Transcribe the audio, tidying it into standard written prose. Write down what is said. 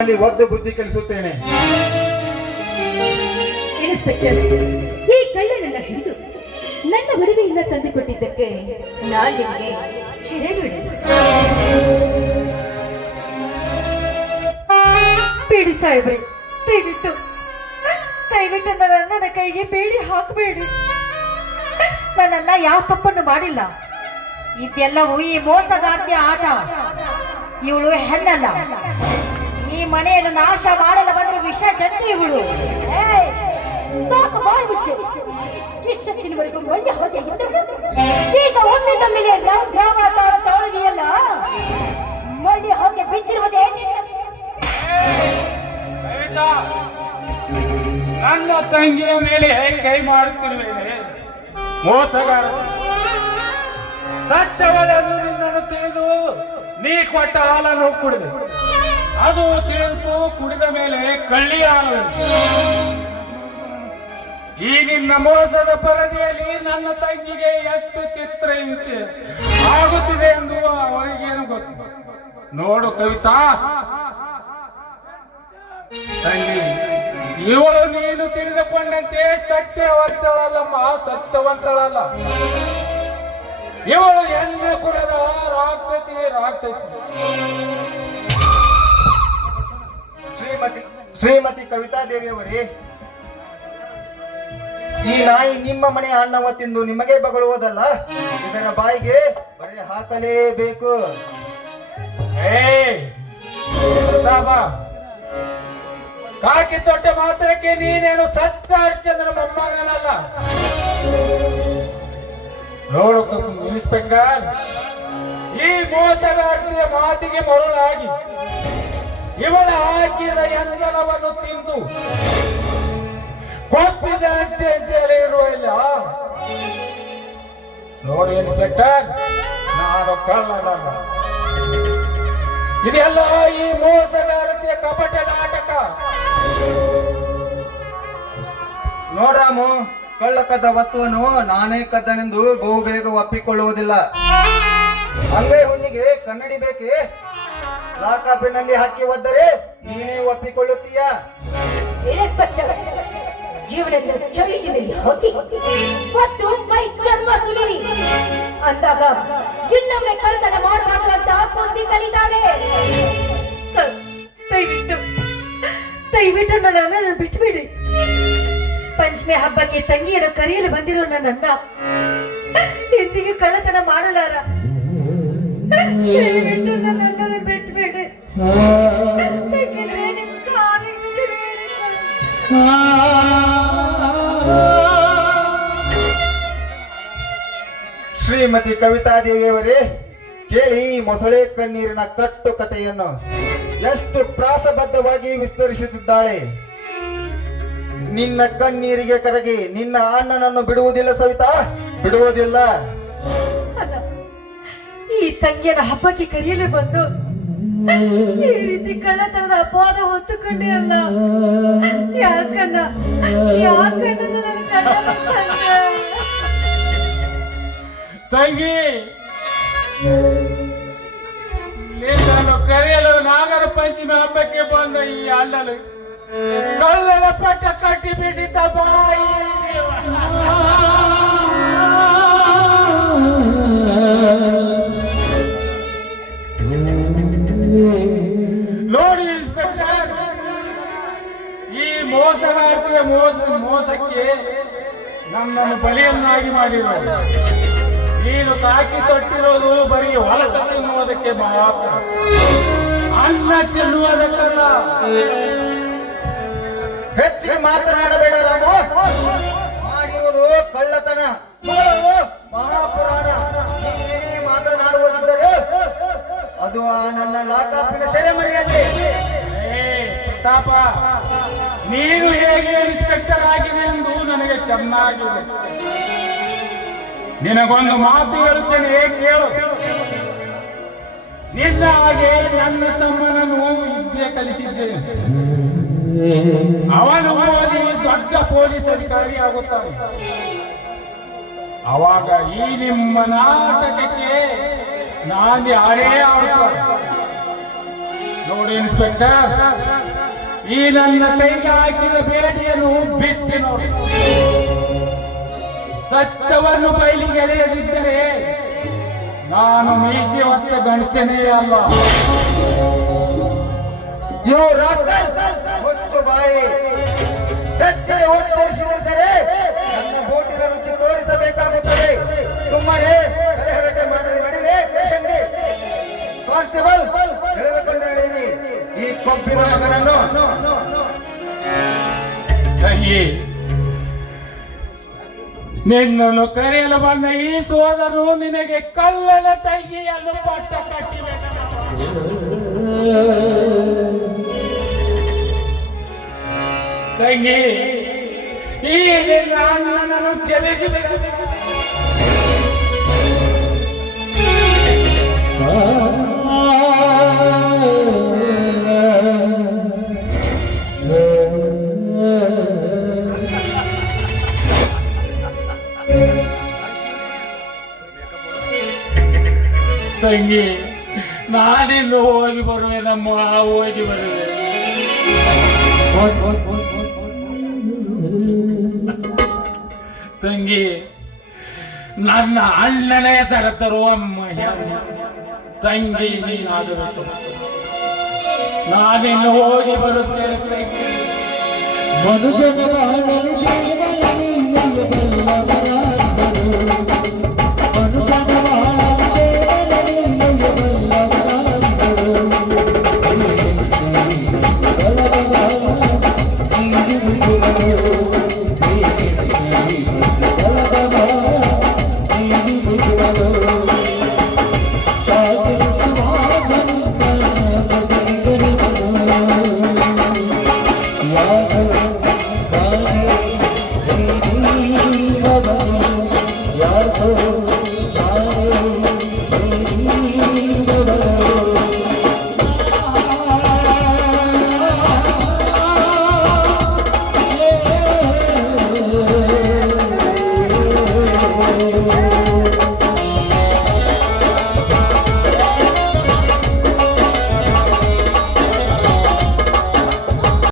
ಒದ್ದು ಬುದ್ಧಿ ಕಲಿಸುತ್ತೇನೆ. ಇನ್ಸ್ಪೆಕ್ಟರ್, ಈ ಕಳ್ಳನನ್ನ ಹಿಡಿದು ನನ್ನ ಮದುವೆಯಿಂದ ತಂದುಕೊಟ್ಟಿದ್ದಕ್ಕೆ ನಾನು ನಿಮಗೆ ಚಿರಋಣಿ. ಬೇಡಿ ಸಾಹೇಬ್ರೆ, ದಯವಿಟ್ಟು ದಯವಿಟ್ಟು ನನ್ನ ಅಣ್ಣನ ಕೈಗೆ ಬೇಡಿ ಹಾಕಬೇಡಿ. ನನ್ನನ್ನ ಯಾವ ತಪ್ಪನ್ನು ಮಾಡಿಲ್ಲ. ಇದೆಲ್ಲವೂ ಈ ಮೋಸಗಾರ್ತಿಯ ಆಟ. ಇವಳು ಹೆಣ್ಣಲ್ಲ. ಈ ಮನೆಯನ್ನು ನಾಶ ಮಾಡಲು ಬಂದ ವಿಷ ಜಂತು ಇವಳು. ಸಾಕು, ಬಾಯಿ ಮುಚ್ಚು. ಇಷ್ಟೊತ್ತಿನವರೆಗೂ ಒಳ್ಳೆ ಹೊಗೆ ಇದ್ದಳು. ಈಗ ಒಮ್ಮಿಂದ ಮೇಲೆ ತೊಳಗಿಯಲ್ಲ ಮಳ್ಳಿ ಹೊಗೆ ಬಿದ್ದಿರುವುದೇ. ನನ್ನ ತಂಗಿಯ ಮೇಲೆ ಕೈ ಮಾಡುತ್ತಿರುವೆ. ಮೋಸಗಾರ, ಸತ್ಯವಳೆಂದು ನಿನ್ನನ್ನು ತಿಳಿದು ನೀ ಕೊಟ್ಟ ಹಾಲನ್ನು ಕುಡಿದೆ. ಅದು ತಿಳಿದು ಕುಡಿದ ಮೇಲೆ ಕಳ್ಳಿ ಹಾಲು. ಈ ನಿನ್ನ ಮೋಸದ ಪರದೆಯಲ್ಲಿ ನನ್ನ ತಂಗಿಗೆ ಎಷ್ಟು ಚಿತ್ರ ಹಿಂಸೆ ಆಗುತ್ತಿದೆ ಎಂದು ಅವರಿಗೇನು ಗೊತ್ತು. ನೋಡು ಕವಿತಾ ತಂಗಿ, ಇವಳು ನೀನು ತಿಳಿದುಕೊಂಡಂತೆ ಸತ್ಯವಂತಳಲ್ಲಮ್ಮ, ಸತ್ಯವಂತಳಲ್ಲ. ಇವಳು ಎಲ್ಲ ಕುಲದ ರಾಕ್ಷಸಿ. ಶ್ರೀಮತಿ ಕವಿತಾ ದೇವಿಯವರೇ, ಈ ನಾಯಿ ನಿಮ್ಮ ಮನೆಯ ಅನ್ನವ ತಿಂದು ನಿಮಗೆ ಬಗಳುವುದಲ್ಲ. ಇದರ ಬಾಯಿಗೆ ಬರೆ ಹಾಕಲೇಬೇಕು. ಕಾಕಿ ತೊಟ್ಟ ಮಾತ್ರಕ್ಕೆ ನೀನೇನು ಸತ್ಯ ಹರಿಶ್ಚಂದ್ರನ ಮೊಮ್ಮಗನಲ್ಲ. ನೋಡು ಇನ್ಸ್ಪೆಕ್ಟರ್, ಈ ಮೋಸಗಾರ್ತಿಯ ಮಾತಿಗೆ ಮರುಳಾಗಿ ಇವಳ ಹಾಕಿದ ಎಂಜಲವನ್ನು ತಿಂದು ಕೊಪ್ಪಿದಂತೆ ಇರುವಲ್ಲ. ನೋಡಿ ಇನ್ಸ್ಪೆಕ್ಟರ್, ನಾನು ಕಳ್ಳನಲ್ಲ. ಇದೆಲ್ಲ ಈ ಮೋಸಗಾರತಿಯ ಕಪಟ ನಾಟಕ. ನೋಡ್ರಾಮು, ಕಳ್ಳ ಕದ್ದ ವಸ್ತುವನ್ನು ನಾನೇ ಕದ್ದನೆಂದು ಬಹು ಬೇಗ ಒಪ್ಪಿಕೊಳ್ಳುವುದಿಲ್ಲ. ಅಂಗೈ ಹುಣ್ಣಿಗೆ ಕನ್ನಡಿ ಬೇಕೆ? ಲಾಕಾಪಿನಲ್ಲಿ ಹಾಕಿ ಒದ್ದರೆ ನೀನೇ ಒಪ್ಪಿಕೊಳ್ಳುತ್ತೀಯ? ಇನ್ಸ್ಪೆಕ್ಟರ್, ಜೀವನದ ಚಳಿಯಲ್ಲಿ ಹೋಗಿ ಮತ್ತು ಮೈ ಚರ್ಮ ಸುಲಿರಿ ಅಂದಾಗ ಇನ್ನೊಮ್ಮೆ ಕಳ್ಳತನ ಮಾಡಬಾರದು ಅಂತ ಬುದ್ಧಿ ಕಲಿತಾಳೆ. ಸರ್, ದಯವಿಟ್ಟು ನನ್ನ ಅಣ್ಣನ ಬಿಟ್ಬಿಡಿ. ಪಂಚಮಿ ಹಬ್ಬಕ್ಕೆ ತಂಗಿಯನ್ನು ಕರೆಯಲು ಬಂದಿರೋ ನನ್ನಣ್ಣ ಎಂದಿಗೂ ಕಳ್ಳತನ ಮಾಡಲಾರ. ದಯವಿಟ್ಟು ನನ್ನ ಅಣ್ಣನ ಬಿಟ್ಬಿಡಿ. ಬೇಕಿದ್ರೆ ನಿಮ್ ಕಾಲಿಗೆ ಬೇಡಿಕೊಳ್ಳಿ. ಶ್ರೀಮತಿ ಕವಿತಾ ದೇವಿಯವರೇ, ಕೇಳಿ ಈ ಮೊಸಳೆ ಕಣ್ಣೀರಿನ ಕಟ್ಟು ಕಥೆಯನ್ನು ಎಷ್ಟು ಪ್ರಾಸಬದ್ಧವಾಗಿ ವಿಸ್ತರಿಸುತ್ತಿದ್ದಾಳೆ. ನಿನ್ನ ಕಣ್ಣೀರಿಗೆ ಕರಗಿ ನಿನ್ನ ಅಣ್ಣನನ್ನು ಬಿಡುವುದಿಲ್ಲ ಸವಿತಾ, ಬಿಡುವುದಿಲ್ಲ. ಈ ತಂಗಿಯರ ಹಬ್ಬಕ್ಕೆ ಕರೆಯಲು ಬಂದು ಈ ರೀತಿ ಕಳ್ಳತನದ ಅಪವಾದ ಹೊತ್ತುಕೊಂಡೇ ಅಲ್ಲ. ಯಾಕನ್ನ ತಂಗಿ, ನಿನ್ನನ್ನು ಕರೆಯಲು ನಾಗರ ಪಂಚಮಿ ಹಬ್ಬಕ್ಕೆ ಬಂದ ಈ ಅಣ್ಣನು ಕಳ್ಳನ ಪಟ್ಟ ಕಟ್ಟಿ ಬಿಟ್ಟಿದ್ದ ಬಾಯಿ. ನೋಡಿ ಇನ್ಸ್ಪೆಕ್ಟರ್, ಈ ಮೋಸಗಾರ್ತಿಯ ಮೋಸಕ್ಕೆ ನನ್ನನ್ನು ಬಲಿಯನ್ನಾಗಿ ಮಾಡಿರೋದು. ನೀನು ಕಾಕಿ ತೊಟ್ಟಿರೋದು ಬರೀ ಹೊಲಸ ತಿನ್ನುವುದಕ್ಕೆ ಮಾತ್ರ, ಅನ್ನ ತಿನ್ನುವುದಕ್ಕಲ್ಲ. ಹೆಚ್ಚಿಗೆ ಮಾತನಾಡಬೇಡ ರಾಮು. ಮಾಡಿರುವುದು ಕಳ್ಳತನ, ಮಹಾಪುರಾಣ. ನೀನೇ ಮಾತನಾಡುವುದಿದ್ದರೆ ಅದು ಆ ನನ್ನ ಲಾಕಾಪಿನ ಸೆರೆಮನೆಯಲ್ಲಿ. ಪ್ರತಾಪ, ನೀನು ಹೇಗೆ ಇನ್ಸ್ಪೆಕ್ಟರ್ ಆಗಿದೆ ಎಂದು ನನಗೆ ಚೆನ್ನಾಗಿದೆ. ನಿನಗೊಂದು ಮಾತು ಹೇಳುತ್ತೇನೆ, ಕೇಳು. ನಿನ್ನ ಹಾಗೆ ನನ್ನ ತಮ್ಮನನ್ನು ವಿದ್ಯೆ ಕಲಿಸಿದ್ದೇನೆ. ಅವನು ಓದಿ ದೊಡ್ಡ ಪೊಲೀಸ್ ಅಧಿಕಾರಿ ಆಗುತ್ತಾನೆ. ಅವಾಗ ಈ ನಿಮ್ಮ ನಾಟಕಕ್ಕೆ ನಾಂದಿ ಹಳೇ ಆಡುತ್ತಾರೆ. ನೋಡಿ ಇನ್ಸ್ಪೆಕ್ಟರ್, ಈ ನನ್ನ ಕೈಗೆ ಹಾಕಿದ ಬೇಡಿಯನ್ನು ಬಿಚ್ಚಿ ನೋಡಿ. ಸತ್ಯವನ್ನು ಬಯಲಿಗೆ ಎಳೆಯದಿದ್ದರೆ ನಾನು ಮೀಸಿ ಹೊತ್ತ ಗಂಡಸನೇ ಅಲ್ಲ. ಯೋ ರಾಸ್ಕಲ್, ಮುಚ್ಚು ಬಾಯಿ. ಹೆಚ್ಚಿಗೆ ಉಚ್ಚರಿಸಿದರೆ ನನ್ನ ಬೋಟಿನ ರುಚಿ ತೋರಿಸಬೇಕಾಗುತ್ತದೆ. ಸುಮ್ಮನೆ ತಲೆಹರಟೆ ಮಾಡಲಿ. ನಡೀರಿ ಸ್ಟೇಷನ್ಗೆ. ಕಾನ್ಸ್ಟೇಬಲ್, ಎಳೆದುಕೊಂಡು ನಡೆಯಿರಿ ಈ ಕೊಬ್ಬಿದ ಮಗನನ್ನು. ತಂಗಿ, ನಿನ್ನನ್ನು ಕರೆಯಲು ಬಂದ ಈ ಸೋದರು ನಿನಗೆ ಕಲ್ಲನ ತಂಗಿಯನ್ನು ಪಟ್ಟ ಕಟ್ಟಿದೆ. ತಂಗಿ, ಈ ನಿನ್ನ ಅಣ್ಣನನ್ನು ಕ್ಷಮಿಸಿದೆ. ತಂಗಿ, ನಾನಿನ್ನು ಹೋಗಿ ಬರುವೆ. ನಮ್ಮ ಹೋಗಿ ಬರುವೆ. ತಂಗಿ, ನನ್ನ ಅಣ್ಣನ ಹೆಸರ ತರುವ ತಂಗಿ ನೀನಾಗಬೇಕು. ನಾನಿನ್ನು ಹೋಗಿ ಬರುತ್ತೇನೆ ತಂಗಿ. ಮನುಜನ ಬಾಳಲಿ ದೇವರಲ್ಲಿ ನಿಲ್ಲಬಲ್ಲವರಾದರು. ಮನುಜನ ಬಾಳಲಿ ದೇವರಲ್ಲಿ ನಿಲ್ಲಬಲ್ಲವರಾದರು.